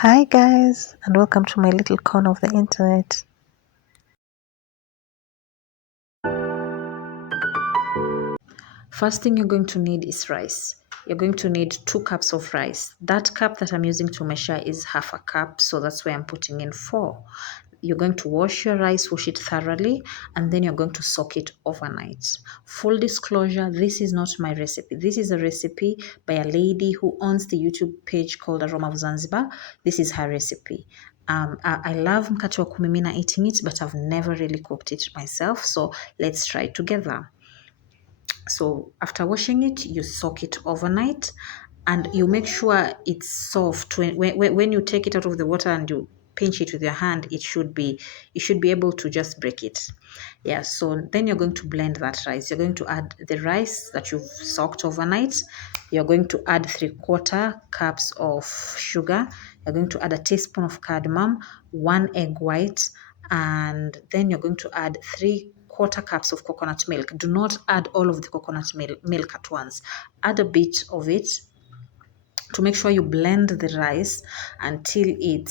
Hi guys, and welcome to my little corner of the internet. First thing you're going to need is rice. You're going to need 2 cups of rice. That cup that I'm using to measure is half a cup, so that's why I'm putting in 4. You're going to wash your rice, wash it thoroughly, and then you're going to soak it overnight. Full disclosure, this is not my recipe. This is a recipe by a lady who owns the YouTube page called Aroma of Zanzibar. This is her recipe. I love mkate wa kumimina eating it, but I've never really cooked it myself. So let's try it together. So after washing it, you soak it overnight and you make sure it's soft. When you take it out of the water and you pinch it with your hand, you should be able to just break it. Yeah, so then you're going to blend that rice. You're going to add the rice that you've soaked overnight. You're going to add 3/4 cups of sugar. You're going to add a teaspoon of cardamom, 1 egg white, and then you're going to add 3/4 cups of coconut milk. Do not add all of the coconut milk at once. Add a bit of it to make sure you blend the rice until it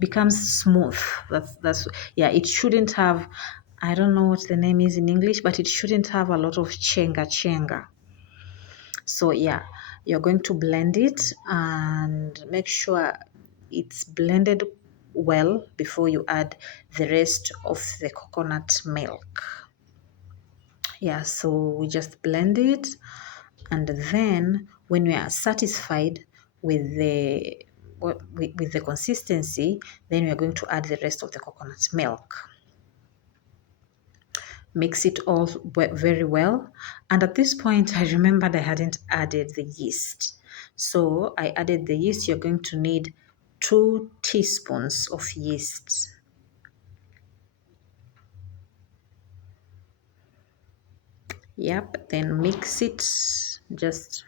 becomes smooth. That's yeah, it shouldn't have, I don't know what the name is in English, but it shouldn't have a lot of chenga. So yeah, you're going to blend it and make sure it's blended well before you add the rest of the coconut milk. Yeah, so we just blend it, and then when we are satisfied with the consistency, then we are going to add the rest of the coconut milk. Mix it all very well, and at this point I remembered I hadn't added the yeast, so I added the yeast. You're going to need 2 teaspoons of yeast. Yep, then mix it just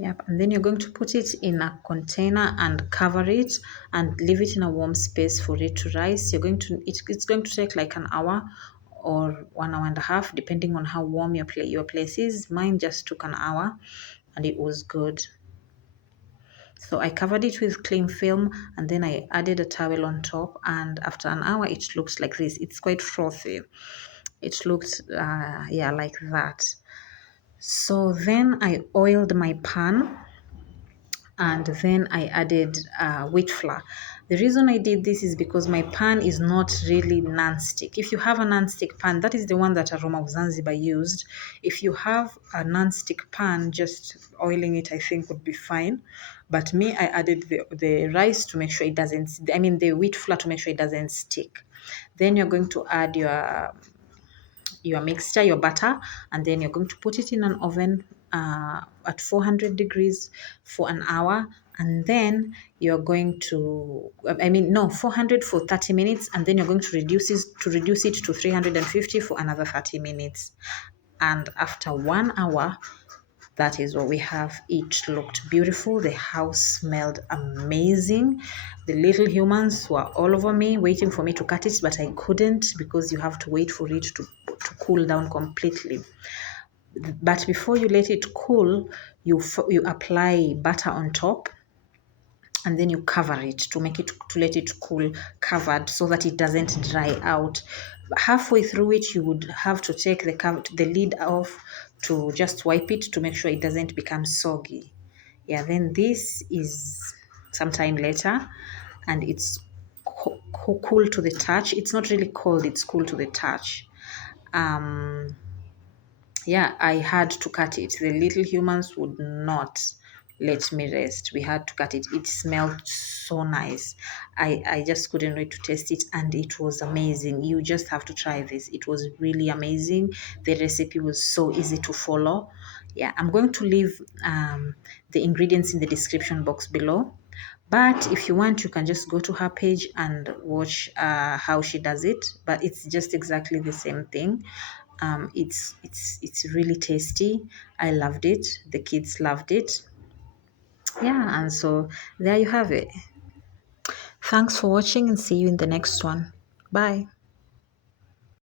Yep, and then you're going to put it in a container and cover it and leave it in a warm space for it to rise. It's going to take like an hour or 1 hour and a half, depending on how warm your place is. Mine just took an hour and it was good. So I covered it with cling film and then I added a towel on top, and after an hour it looks like this. It's quite frothy. It looked yeah, like that. So then I oiled my pan and then I added wheat flour. The reason I did this is because my pan is not really non-stick. If you have a non-stick pan, that is the one that Aroma of Zanzibar used. If you have a non-stick pan, just oiling it I think would be fine. But me, I added the rice to make sure it doesn't, I mean the wheat flour to make sure it doesn't stick. Then you're going to add your mixture, your butter, and then you're going to put it in an oven at 400 degrees for an hour. And then you're going to, I mean, no, 400 for 30 minutes. And then you're going to reduce it to 350 for another 30 minutes. And after 1 hour, that is what we have. It looked beautiful. The house smelled amazing. The little humans were all over me, waiting for me to cut it, but I couldn't because you have to wait for it to cool down completely. But before you let it cool, you apply butter on top, and then you cover it to let it cool covered so that it doesn't dry out. Halfway through it, you would have to take the lid off to just wipe it to make sure it doesn't become soggy. Yeah, then this is sometime later, and it's cool to the touch. It's not really cold, it's cool to the touch. Yeah, I had to cut it. The little humans would not let me rest. We had to cut it. It smelled so nice. I just couldn't wait to taste it, and it was amazing. You just have to try this. It was really amazing. The recipe was so easy to follow. Yeah, I'm going to leave the ingredients in the description box below. But if you want, you can just go to her page and watch how she does it. But it's just exactly the same thing. It's really tasty. I loved it. The kids loved it. Yeah, and so there you have it. Thanks for watching and see you in the next one. Bye.